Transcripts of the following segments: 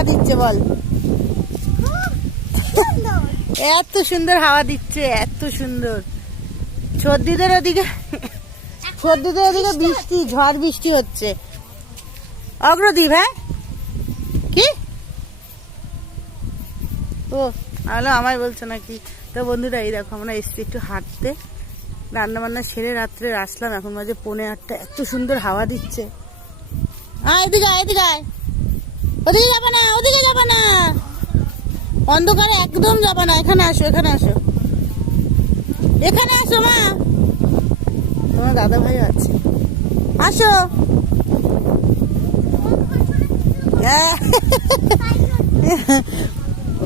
হাওয়া দিচ্ছে বল? এত সুন্দর হাওয়া দিচ্ছে, এত সুন্দর। সর্দিদের ওদিকে বৃষ্টি, ঝড় বৃষ্টি হচ্ছে। অগ্রদীপ, হ্যাঁ কি ও আলো আমায় বলছো নাকি? তো বন্ধুরা এই দেখো আমরা এসছি একটু হাঁটতে, রান্না বান্না সেরে রাত্রে আসলাম, এখন বাজে 7:45। এত সুন্দর হাওয়া দিচ্ছে। এদিকে আয়, এদিকে আয়। ওদিকে যাবে না, ওদিকে যাবে না, অন্ধকারে একদম যাবে না। এখানে আসো, এখানে আসো, এখানে আসো মা, তোমার দাদা ভাই আছে, আসো।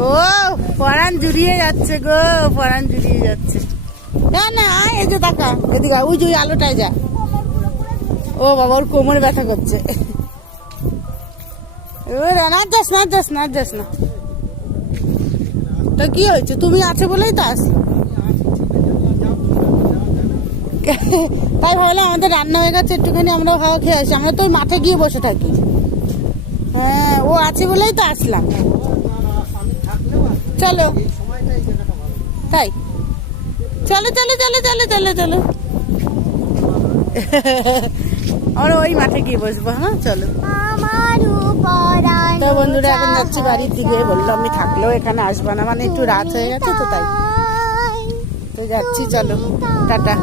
ও পরাণ জুড়িয়ে যাচ্ছে গো, পরাণ জুড়িয়ে যাচ্ছে। না না এই যে টাকা, এদিকে ওই যে ওই আলোটায় যা। ও বাবা, ওর কোমরে ব্যথা করছে। না যাস না, যাস না, যাস না। তা কি হয়েছে? তুমি আছো বলেই তো আস। তাই ভাবলাম আমাদের রান্না হয়ে গেছে, একটুখানি আমরাও হাওয়া খেয়ে আসি। আমরা তো ওই মাঠে গিয়ে বসে থাকি। হ্যাঁ, ও আছে বলেই তো আসলাম। চলো তাই, চলো চলো চলো চলো চলো চলো। আমরা ওই মাঠে গিয়ে বসবো। হ্যাঁ চলো। তো বন্ধুরা এখন যাচ্ছি বাড়ির দিকে। বললো আমি থাকলেও এখানে আসবো না, মানে একটু রাত হয়ে গেছে তো তাই। তো যাচ্ছি, চলো টাটা।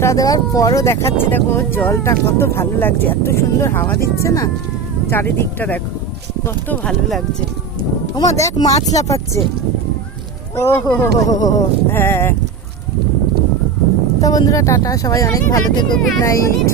তা দেওয়ার পরও দেখাচ্ছি, দেখো জলটা কত ভালো লাগছে, এত সুন্দর হাওয়া দিচ্ছে না, চারিদিকটা দেখো কত ভালো লাগছে। ওমা দেখ মাছ লাফাচ্ছে। ও হ্যাঁ। তো বন্ধুরা টাটা, সবাই অনেক ভালো থেকো, গুড নাইট।